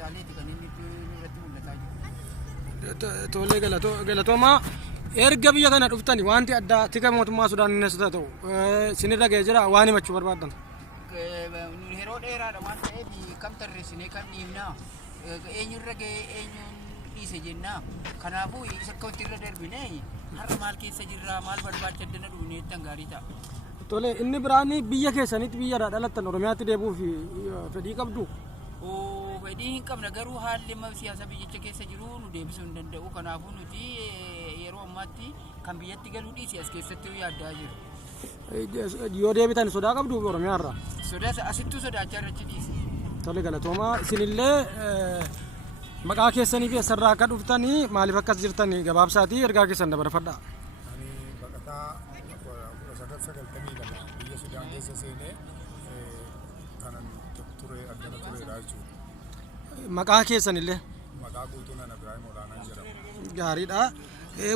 caalee kan inni irratti mul'ataa jiru. Tolee galatooma erga biyya kana dhuftani wanti addaa tika mootummaa Sudaanis ta'u sinirra ga'ee jira waan himachuu barbaadan. Yeroo dheeraadha waan ta'eef kam tarreessinee kan dhiibnaa eenyurra ga'ee eenyuun dhiise jennaa kanaafuu isa akka irra darbinee har'a maal keessa jirra maal barbaacha addana dhufnee tan gaarii ta'a. Tolee inni biraan biyya keessanitti biyya dhalattan Oromiyaatti deebi'uuf fedhii qabdu. Fedhii hin qabna garuu haalli siyaasa biyyicha keessa jiru nu deebisuu hin danda'u kanaafuu nuti yeroo ammaatti kan biyyatti galuu dhiisii as keessatti yaaddaa jiru. Yoo deebitan sodaa qabdu Oromiyaarraa. Sodaa asittuu sodaachaa irratti dhiisi. Tolee galatooma isinillee maqaa keessanii fi eessarraa akka dhuftanii maaliif akkas jirtanii gabaabsaatii ergaa keessan dabarfadhaa. Ani baqataa 1992 biyya Sudaan keessa seenee kanan ture addana tureedha jechuudha. Maqaa keessanillee. Maqaa guutuu nana Ibraahim Olaanaan jedhama. Gaariidha.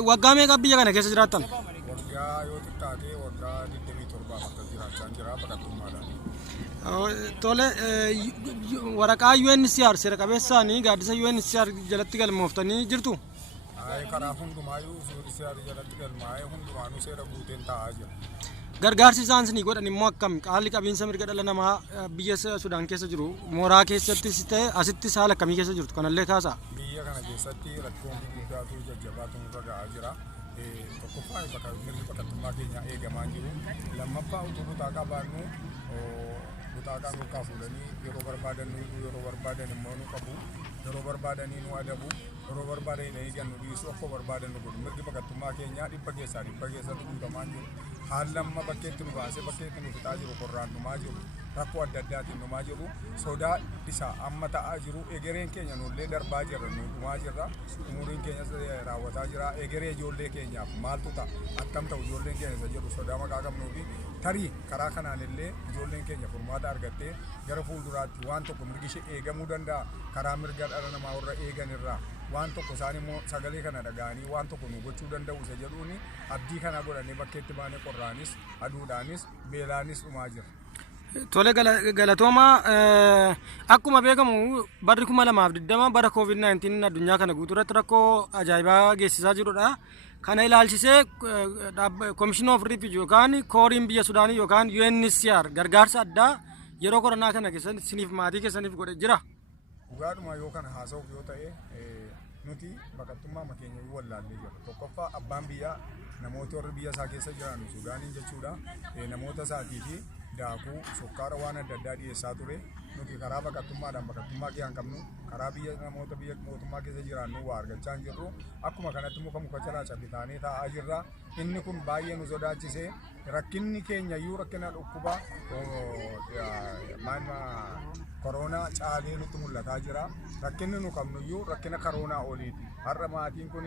Waggaa meeqa biyya kana keessa jiraattan? Waggaa yoo xiqqaate waggaa 27 akka jiraachaa jira baqattummaadhaan. Tole waraqaa UNHCR seera qabeessaanii gaaddisa UNHCR jalatti galmooftanii jirtu? Karaa hundumaayyuu UNHCR jalatti galmaa'ee hundumaanuu seera guuteen taa'aa jira. Gargaarsi isaan isinii godhan immoo akkam haalli qabiinsa mirga dhala namaa biyya Sudaan keessa jiru mooraa keessattis ta'e asittis haala akkamii keessa jirtu kanallee kaasaa? Biyya kana keessatti rakkoon guddaatu jajjabaatu nurra ga'aa jira. Tokkoffaa mirgi baqattummaa keenya eegamaa jiru. Lammaffaa utuu butaa qabaannu butaa nurkaa fuudhanii yeroo barbaadan yeroo barbaadan immoo nu qabu. Yeroo barbaadanii nu adabu. Yeroo barbaadan eegan nu dhiisu akka barbaadan nu godhu. Mirgi baqattummaa keenyaa dhibba keessatti guutamaa jiru. Haallamma bakkeetti nu baasee bakkeetti nu fixaa jiru qorraan dhumaa jiru rakkoo adda addaatiin dhumaa jiru sodaa isaa amma ta'aa jiru egereen keenya nullee darbaa jirra nu dhumaa jirra umuriin keenyas raawwataa jira egeree ijoollee keenyaaf maaltu ta'a akkam ta'u ijoolleen keenya isa jedhu sodaa maqaa qabnuu fi tarii karaa kanaan illee ijoolleen keenya furmaata argattee gara fuulduraatti waan tokko mirgi ishee eegamuu danda'a karaa mirga dhala namaa warra eegan irraa waan tokko isaan immoo sagalee kana dhaga'anii waan tokko nu gochuu danda'u isa jedhuuni abdii kana godhannee bakkeetti baanee qorraanis aduudhaanis beelaanis dhumaa jira. Tole galatooma akkuma beekamu barri 2020 bara COVID-19 addunyaa kana guutuurratti rakkoo ajaa'ibaa geessisaa jirudha. Kana ilaalchisee Commission of Refuge yookaan kooriin biyya Sudaanii yookaan UNHCR gargaarsa addaa yeroo koronaa kana keessatti isiniif maatii keessaniif godhe jira. Dhugaadhuma yoo kana haasa'uuf yoo ta'e nuti baqattummaa keenya wallaallee jirra. Tokkoffaa abbaan biyyaa namoota warri biyya isaa keessa jiran Sudaaniin jechuudha. Namoota isaatii fi daakuu sukkaara waan adda addaa dhiyeessaa ture. Nuti karaa baqattummaadhaan baqattummaa kee qabnu karaa biyya namoota biyya mootummaa keessa jiraannu waa argachaa hin jirru. Akkuma kanatti muka jalaa cabbitaanee taa'aa jirra. Inni kun baay'ee nu sodaachisee rakkinni keenya iyyuu rakkina dhukkuba koronaa caalee nutti mul'ataa jira. Rakkinni nu qabnu iyyuu rakkina koronaa oliiti. Har'a maatiin kun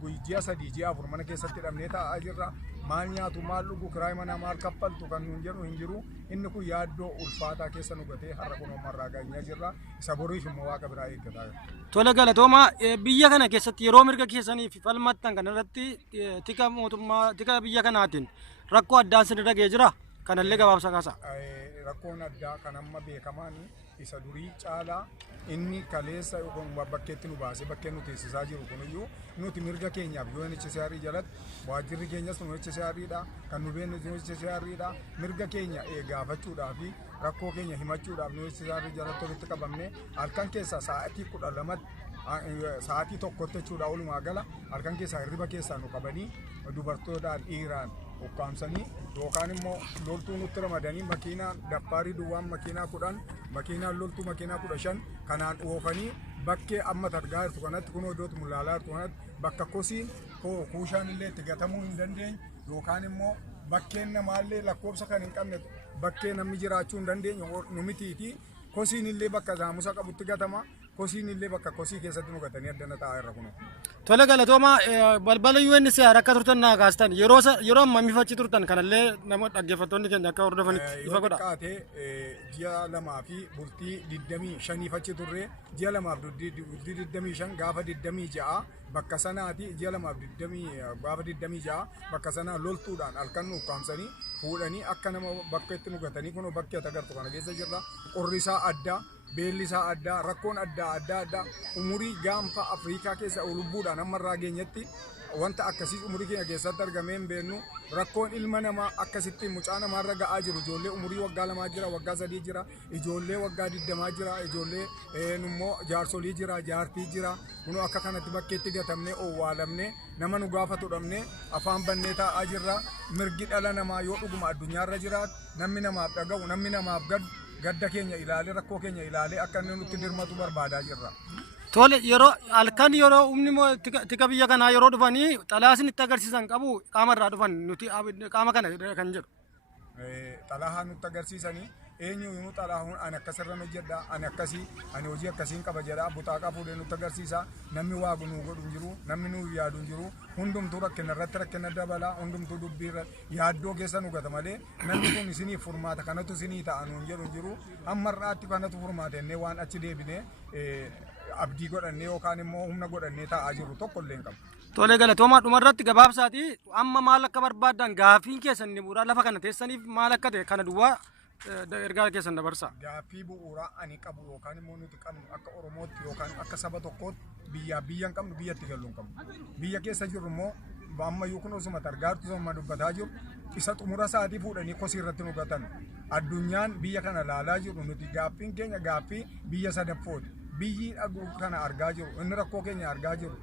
guyyaa 3 ji'a 4 mana keessatti hidhamnee taa'aa jirra. Maal nyaatu maal dhugu kiraay manaa maal kaffaltu kan nuun jedhu hin jiru. Inni kun yaaddoo ulfaataa keessa nu gatee har'a kun uummarraa ga'inyaa jirra. Isa boriif immoo waaqa biraa eeggataa jira. Tole galatooma biyya kana keessatti yeroo mirga keessaniif falmattan kanarratti tika biyya kanaatiin rakkoo addaan sinirra ga'ee jira. Kanallee gabaabsa kaasa. Rakkoon addaa kan amma beekamaan isa durii caalaa inni kaleessa yookaan bakkeetti nu baasee bakkee nu teessisaa jiru kuniyyuu nuti mirga keenyaaf UNHCR jalatti waajjirri keenyas UNHCR'dha kan nu beeknu UNHCR'dha mirga keenya gaafachuudhaa fi rakkoo keenya himachuudhaaf UNHCR jalatti walitti qabamne halkan keessaa sa'aatii 12 sa'aatii tokkotti jechuudha walumaa gala halkan keessaa hirriba keessaa nu qabanii dubartootaan dhiiraan ukkaamsanii yookaan immoo loltuu nutti ramadanii makiinaa daffaarii duwwaan makiinaa 10 makiinaa loltuu makiinaa 15 kanaan oofanii bakkee amma targaa jirtu kanatti kun iddootti mul'alaa jirtu kanatti bakka kosiin kuushaan illee itti gatamuu hin dandeenye yookaan immoo bakkeen namaallee lakkoofsa kan hin qabne bakkee namni jiraachuu hin dandeenye nu mitiiti kosiin illee bakka saamusa qabutti gatama kosiin illee bakka kosii keessatti nu gatanii addana taa'aa irra kunuun. Tole galatooma balbala UNHCR akka turtan naa kaastan yeroo mamifachi turtan kanallee nama dhaggeeffattoonni keenya akka hordofanitti ifa godha. Yoo xiqqaate ji'a 2 fi bultii 25 fachi turre ji'a 2 fi bultii 25 gaafa 26 bakka sanaati ji'a 2 fi gaafa 26 bakka sanaa loltuudhaan halkan nu ukkaamsanii fuudhanii akka nama bakka itti nu gatanii kun bakki ati agartu kana keessa jirra qorrisaa addaa beellisaa addaa rakkoon addaa umurii gaanfa Afrikaa keessa lubbuudhaan ammarraa geenyetti wanta akkasiis umurii keenya keessatti argamee hin beeknu rakkoon ilma namaa akkasitti mucaa namaarra ga'aa jiru ijoollee umurii waggaa 2 jira waggaa 3 jira ijoollee waggaa 20 jira ijoollee immoo jaarsolii jira jaartii jira kunoo akka kanatti bakkeetti gatamnee owwaalamnee nama nu gaafatu dhabnee afaan bannee taa'aa jirra mirgi dhala namaa yoo dhuguma addunyaarra jiraatu namni namaaf dhaga'u namni namaaf gadda keenya ilaalee rakkoo keenya ilaalee akka inni nutti dirmatu barbaadaa jirra. Tole yeroo halkan yeroo umni moo tika biyya kanaa yeroo dhufanii xalaasin itti agarsiisan qabu qaamarraa dhufan nuti qaama kana kan jedhu. Xalaahaa nutti agarsiisanii eenyu xalaahuun ani akkasirra hojjedha ani akkasii ani hojii akkasiin qaba jedha butaaqa fuudhee nutti agarsiisa namni waa nuu godhu hin jiru namni nuu yaadu hin jiru hundumtuu rakkina irratti rakkina dabala hundumtuu dubbii irratti yaaddoo keessa nu gata malee namni kun isiniif furmaata kanatu isinii ta'a nuun jedhu hin jiru ammarraatti kanatu furmaata jennee waan achi deebinee abdii godhannee yookaan immoo humna godhannee taa'aa jiru tokko illee hin qabu. Tole galatoomaa dhumarratti gabaabsaati amma maal akka barbaaddan gaafiin keessan ni bu'uura lafa kana teessaniif maal akka ta'e kana duwwaa ergaa keessan dabarsa. Gaaffii bu'uuraa ani qabu yookaan immoo nuti qabnu akka Oromootti yookaan akka saba tokkootti biyya hin qabnu biyyatti galuu hin qabnu. Biyya keessa jirru immoo ammayyuu kun osuma targaartu osuma dubbataa jiru isa xumura isaatii fuudhanii kosii irratti nu gatan. Addunyaan biyya kana laalaa jiru nuti gaaffiin keenya gaaffii biyya sadaffooti. Biyyi dhaguu kana argaa jiru inni rakkoo keenya argaa jiru.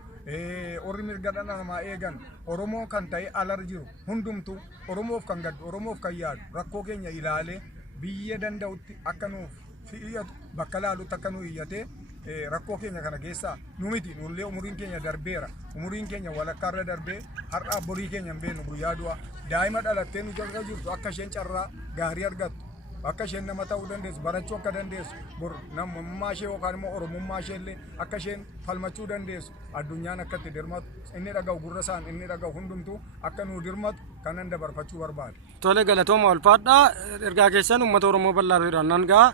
Orri mirga dhala namaa eegan Oromoo kan ta'e alar jiru hundumtu Oromoof kan gaddu Oromoof kan yaadu rakkoo keenya ilaalee biyya danda'utti akka nuuf fi'iyatu bakka laalutti akka nu iyyatee rakkoo keenya kana keessaa nu miti nullee umuriin keenya darbeera umuriin keenya walakkaarra darbee har'aa borii keenya hin beeknu guyyaa du'a daa'ima dhalattee nu jalqa jirtu akka isheen carraa gaarii argattu akka isheen nama ta'uu dandeessu barachuu akka dandeessu bor namummaa ishee yookaan immoo oromummaa ishee illee akka isheen falmachuu dandeessu addunyaan akka itti dirmatu inni dhaga'u gurra isaan inni dhaga'u hundumtuu akka nu dirmatu kanan dabarfachuu barbaade. Tole galatooma ulfaadhaa ergaa keessan uummata Oromoo bal'aa biraan nan ga'a.